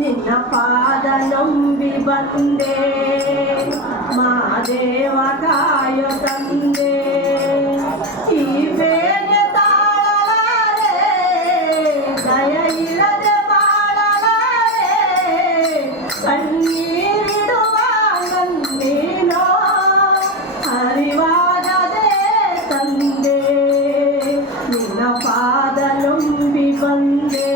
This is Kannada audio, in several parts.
ನಿನ್ನ ಪಾದ ನಂಬಿ ಬಂದೆ ಮಾದೇವ ಕಾಯೋ ತಂದೆ ಈ ಬೇಗೆ ತಾಳಲಾರೆ ದಯ ಇರದೆ ಬಾಳಲಾರೆ ಕಣ್ಣೀರಿಡುವ ನನ್ನೇನೋ ಹರಿವಾಗದೆ ತಂದೆ ನಿನ್ನ ಪಾದ ನಂಬಿ ಬಂದೆ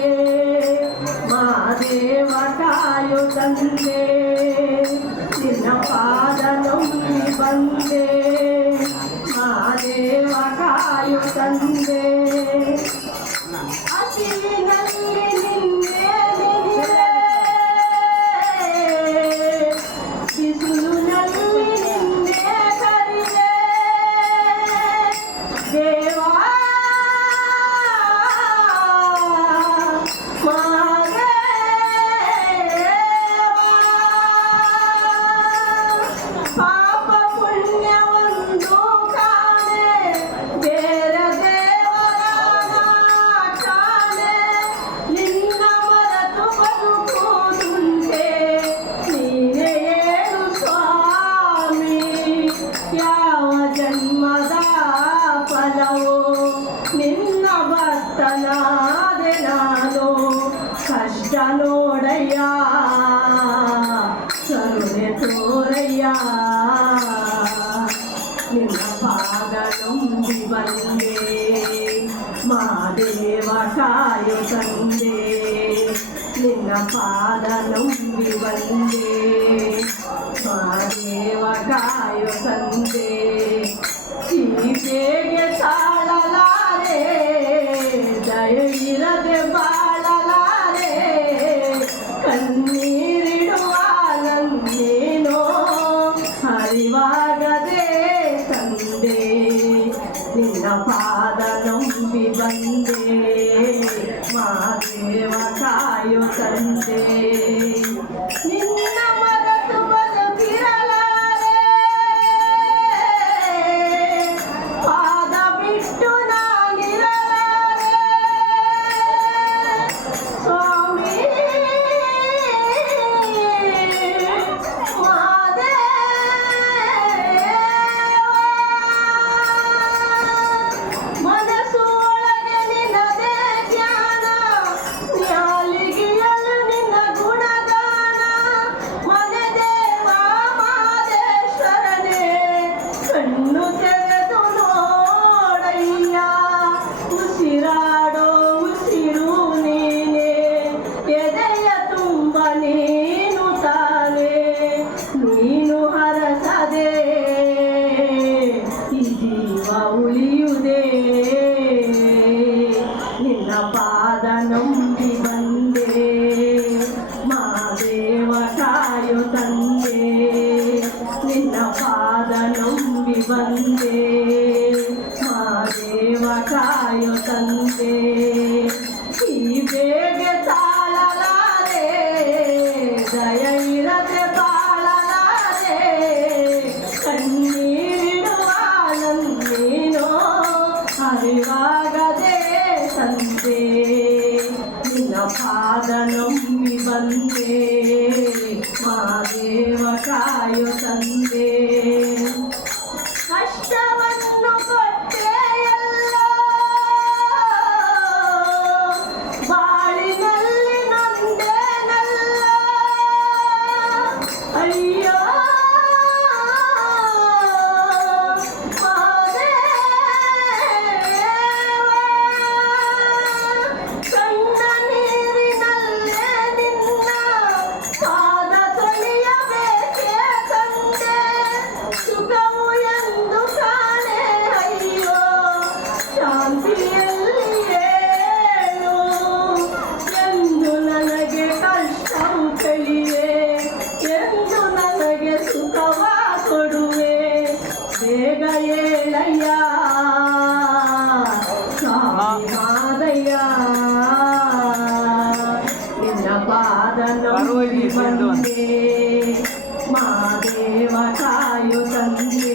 ಮಾದೇವ ಕಾಯೋ ತಂದೆ ನಿನ್ನ ಪಾದ ನಂಬಿ ಬಂದೆ ಮಾದೇವ ಕಾಯೋ ತಂದೆ ಹಸಿವಿನಲ್ಲಿ ನಿನ್ನೆ ನಿನ್ನೆ ಬಿಸಿಲಿನಲ್ಲಿ ನಿನ್ನೆ ಕರಿವೆ ದೇವಾ ಪಾಪ ಪುಣ್ಯವೊಂದು ಕಾಣೆ ಬೇರೆ ದೇವರ ಕಾಣೆ ನಿನ್ನ ಮರೆತು ಬದುಕುವುದುಂಟೆ ನೀನೇ ಹೇಳು ಸ್ವಾಮಿ ಯಾವ ಜನ್ಮದ ಫಲವೋ ನಿನ್ನ ಭಕ್ತನಾದೆ ನಾನು ಕಷ್ಟ ನೋಡಯ್ಯ ಕರುಣೆ ತೋರಯ್ಯ ನಿನ್ನ ಪಾದ ನಂಬಿ ಬಂದೆ ಮಾದೇವ ಕಾಯೋ ತಂದೆ ನಿನ್ನ ಪಾದ ನಂಬಿ ಬಂದೆ ಮಾದೇವ ಕಾಯೋ ತಂದೆ ಈ ಬೇಗೆ ತಾಳಲಾರೆ ದಯ ಇರದೆ ಬಾಳಲಾರೆ ಕಣ್ಣೀರಿಡುವ ನನ್ನೇನೋ ಹರಿವಾಗದೆ ತಂದೆ ನಿನ್ನ ಪಾದ ನಂಬಿ ಬಂದೆ ಮಾದೇವ ಕಾಯೋ ತಂದೆ ನಿನ್ನ ಮರೆತು ಬದುಕಿರಲಾರೆ ಪಾದ ಬಿಟ್ಟು ನಾನಿರಲಾರೆ ಸ್ವಾಮಿ ಮನಸ್ಸು ಒಳಗೆ ನಿನ್ನದೇ ಧ್ಯಾನ ನ್ಯಾಲಿಗೆಯಲು ನಿನ್ನ ಗುಣಗಾನ ಮನೆ ದೇವ ಮಾದೇಶ್ವರನೇ ಕಣ್ಣು ತೆರೆದು ನೋಡಯ್ಯ ಉಸಿರಾಡೋ ಉಸಿರು ನೀನೆ ಎದೆಯ ತುಂಬ ನೀನು ತಾನೆ ನೀನು ಹರಸದೆ ಈ ಜೀವ ಉಳಿಯುವುದೇ ನಿನ್ನ ಪಾದ ನಂಬಿ ಬಂದೆ ಮಾದೇವ ಕಾಯೋ ತಂದೆ ನಿನ್ನ ಪಾದ ನಂಬಿ ಬಂದೆ ಮಾದೇವ ಕಾಯೋ ತಂದೆ ಈ ಬೇಗೆ ತಾಳಲಾರೆ ದಯ ಇರದೆ ಬಾಳಲಾರೆ ಕಣ್ಣೀರಿಡುವ ನನ್ನೇನೋ ಹರಿವಾಗದೆ ತಂದೆ ನಿನ್ನ ಪಾದ ನಂಬಿ ಬಂದೆ ಮಾದೇವ ಕಾಯೋ ತಂದೆ ಕಷ್ಟವನ್ನು ಕೊಟ್ಟೆ ಎಲ್ಲ ಬಾಳಿನಲ್ಲಿ ನೊಂದೇನಲ್ಲ ಅಯ್ಯೋ ಕಣ್ಣ ನೀರಿನಲ್ಲೇ ನಿನ್ನ ಪಾದ ತೊಳೆಯಬೇಕೇ ತಂದೆ ಸುಖವು ಎಂದು ಕಾಣೆ ಅಯ್ಯೋ ಶಾಂತಿಯಲ್ಲಿ ಹೇಳು ಎಂದು ನನಗೆ ಕಷ್ಟವು ಕಳಿವೆ ಎಂದು ನನಗೆ ಸುಖವ ಕೊಡುವೆ ಬೇಗ ಹೇಳಯ್ಯ ಸ್ವಾಮಿ ಮಾದಯ್ಯ ನಿನ್ನ ಪಾದ ನಂಬಿ ಬಂದೆ ಮಾದೇವ ಕಾಯೋ ತಂದೆ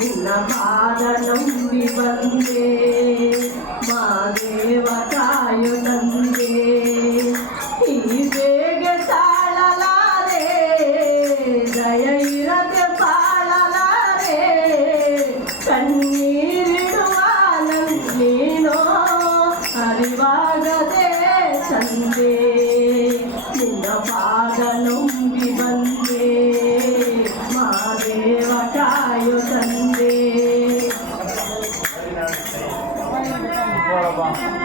ನಿನ್ನ ಪಾದ ನಂಬಿ ಬಂದೆ ಮಾದೇವ ಕಾಯೋ ತಂದೆ ಈ ಆಗದೆ ಸಂದೆ